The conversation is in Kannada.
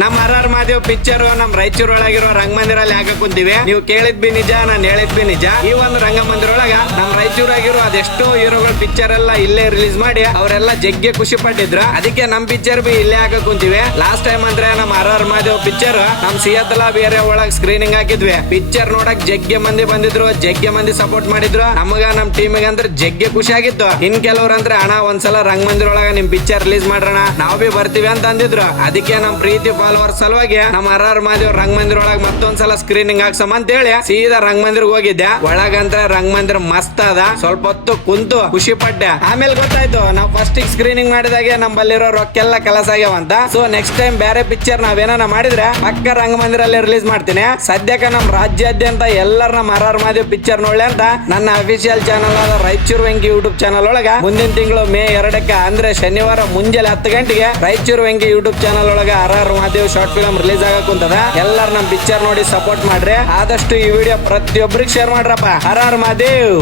ನಮ್ಮ ಆರ್ ಮಹಾದೇವ್ ಪಿಕ್ಚರ್ ನಮ್ ರಾಯಚೂರ್ ಒಳಗಿರೋ ರಂಗಮಂದಿರಲ್ಲಿ ಹಾಕ ಕುಂತೀವಿ. ನೀವು ಕೇಳಿದ್ ಬಿ ನಿಜ, ನಾನು ಹೇಳಿದ್ ಬಿ ನಿಜ. ಈ ಒಂದು ರಂಗಮಂದಿರ ಒಳಗ ನಮ್ ರಾಯಚೂರಾಗಿರೋ ಅದೆಷ್ಟೋ ಹೀರೋಗಳ ಪಿಕ್ಚರ್ ಎಲ್ಲ ಇಲ್ಲೇ ರಿಲೀಸ್ ಮಾಡಿ ಅವರೆಲ್ಲ ಜಗ್ಗೆ ಖುಷಿ ಪಟ್ಟಿದ್ರು. ಅದಕ್ಕೆ ನಮ್ ಪಿಕ್ಚರ್ ಬಿ ಇಲ್ಲೇ ಹಾಕ ಕುಂತೀವಿ. ಲಾಸ್ಟ್ ಟೈಮ್ ಅಂದ್ರೆ ನಮ್ ಆರ್ ಮಹಾದೇವ್ ಪಿಕ್ಚರ್ ನಮ್ ಸಿಯತ್ತಲ ಬೇರೆ ಒಳಗ್ ಸ್ಕ್ರೀನಿಂಗ್ ಹಾಕಿದ್ವಿ. ಪಿಕ್ಚರ್ ನೋಡಕ್ ಜಗ್ಗೆ ಮಂದಿ ಬಂದಿದ್ರು, ಜಗ್ಗೆ ಮಂದಿ ಸಪೋರ್ಟ್ ಮಾಡಿದ್ರು. ನಮಗ ನಮ್ ಟೀಮಿಗೆ ಅಂದ್ರೆ ಜಗ್ಗೆ ಖುಷಿ ಆಗಿತ್ತು. ಇನ್ ಕೆಲವ್ರ ಅಂದ್ರೆ ಅಣ್ಣ ಒಂದ್ಸಲ ರಂಗಮಂದಿರ ಒಳಗ ನಿಮ್ ಪಿಕ್ಚರ್ ರಿಲೀಸ್ ಮಾಡೋಣ, ನಾವ್ ಬಿ ಬರ್ತೀವಿ ಅಂತ ಅಂದಿದ್ರು. ಅದಕ್ಕೆ ನಮ್ ಪ್ರೀತಿ ಫಾಲೋವರ್ ಸಲುವಾಗಿ ನಮ್ಮ ಆರ್ ಮಹಾದೇವ್ ರಂಗಮಂದಿರ ಒಳಗ ಮತ್ತೊಂದ್ಸಲ ಸ್ಕ್ರೀನಿಂಗ್ ಹಾಕ್ಸಮ ಅಂತ ಹೇಳಿ ಸೀದಾ ರಂಗಮಂದಿರ ಹೋಗಿದ್ದೆ. ಒಳಗಂತ ರಂಗಮಂದಿರ ಮಸ್ತ್ ಅದ. ಸ್ವಲ್ಪ ಹೊತ್ತು ಕುಂತು ಖುಷಿ ಪಟ್ಟೆ. ಆಮೇಲೆ ಗೊತ್ತಾಯ್ತು ನಾವು ಫಸ್ಟ್ ಸ್ಕ್ರೀನಿಂಗ್ ಮಾಡಿದಾಗೆ ನಮ್ಮಲ್ಲಿರೋ ರೊಕ್ಕೆಲ್ಲ ಕೆಲಸ ಆಗ್ಯಾವಂತ. ಸೊ ನೆಕ್ಸ್ಟ್ ಟೈಮ್ ಬೇರೆ ಪಿಕ್ಚರ್ ನಾವೇನ ಮಾಡಿದ್ರೆ ಪಕ್ಕ ರಂಗಮಂದಿರಲ್ಲಿ ರಿಲೀಸ್ ಮಾಡ್ತೀನಿ. ಸದ್ಯಕ್ಕೆ ನಮ್ ರಾಜ್ಯಾದ್ಯಂತ ಎಲ್ಲರ ನಮ್ಮ ಆರ್ ಮಹಾದೇವ್ ಪಿಕ್ಚರ್ ನೋಡ್ಲಿ ಅಂತ ನನ್ನ ಅಫಿಷಿಯಲ್ ಚಾನಲ್ ಆದ ರಾಯಚೂರ್ ವೆಂಕಿ ಯೂಟ್ಯೂಬ್ ಚಾನಲ್ ಒಳಗ ಮುಂದಿನ ತಿಂಗಳು ಮೇ 2ಕ್ಕೆ ಅಂದ್ರೆ ಶನಿವಾರ ಮುಂಜಾನೆ 10 ಗಂಟೆಗೆ ರಾಯಚೂರ್ ವೆಂಕಿ ಯೂಟ್ಯೂಬ್ ಚಾನಲ್ ಒಳಗ R Mahadev short film release ಆಗಕ್ ಕುಂತದ. ಎಲ್ಲರೂ ನಮ್ ಪಿಕ್ಚರ್ ನೋಡಿ ಸಪೋರ್ಟ್ ಮಾಡ್ರಿ. ಆದಷ್ಟು ಈ ವಿಡಿಯೋ ಪ್ರತಿಯೊಬ್ಬರಿಗೆ ಶೇರ್ ಮಾಡ್ರಪ್ಪ. ಆರ್ ಮಹಾದೇವ್.